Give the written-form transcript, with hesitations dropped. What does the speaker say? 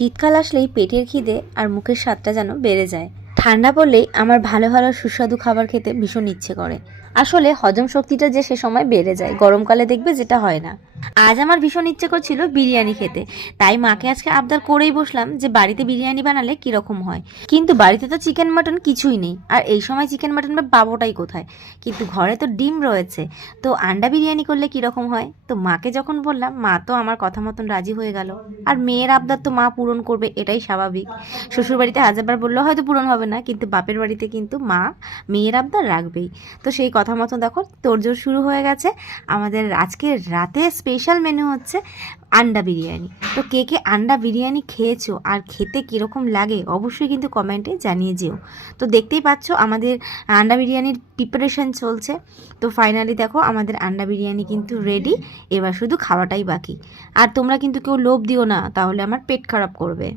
শীতকাল আসলেই পেটের খিদে আর মুখের স্বাদটা যেন বেড়ে যায়। ঠান্ডা পড়লেই আমার ভালো ভালো সুস্বাদু খাবার খেতে ভীষণ ইচ্ছে করে। আসলে হজম শক্তিটা যে সে সময় বেড়ে যায়, গরমকালে দেখবে যেটা হয় না। আজ আমার ভীষণ ইচ্ছে করছিল বিরিয়ানি খেতে, তাই মাকে আজকে আবদার করেই বসলাম যে বাড়িতে বিরিয়ানি বানালে কিরকম হয়। কিন্তু বাড়িতে তো চিকেন মাটন কিছুই নেই, আর এই সময় চিকেন মাটন পাবোটাই কোথায়। কিন্তু ঘরে তো ডিম রয়েছে, তো আন্ডা বিরিয়ানি করলে কিরকম হয়। তো মাকে যখন বললাম, মা তো আমার কথা মতন রাজি হয়ে গেল। আর মেয়ের আবদার তো মা পূরণ করবে, এটাই স্বাভাবিক। শ্বশুরবাড়িতে হাজারবার বললেও হয়তো পূরণ হবে না, কিন্তু বাপের বাড়িতে কিন্তু মা মেয়ের আবদার রাখবেই। তো সেই কথা মতো দেখো তোড়জোড় শুরু হয়ে গেছে। আমাদের আজকে রাতে স্পেশাল মেনু হচ্ছে আন্ডা বিরিয়ানি। তো কে কে আন্ডা বিরিয়ানি খেয়েছো আর খেতে কীরকম লাগে অবশ্যই কিন্তু কমেন্টে জানিয়ে যেও। তো দেখতেই পাচ্ছ আমাদের আন্ডা বিরিয়ানির প্রিপারেশন চলছে। তো ফাইনালি দেখো আমাদের আন্ডা বিরিয়ানি কিন্তু রেডি, এবার শুধু খাওয়াটাই বাকি। আর তোমরা কিন্তু কেউ লোভ দিও না, তাহলে আমার পেট খারাপ করবে।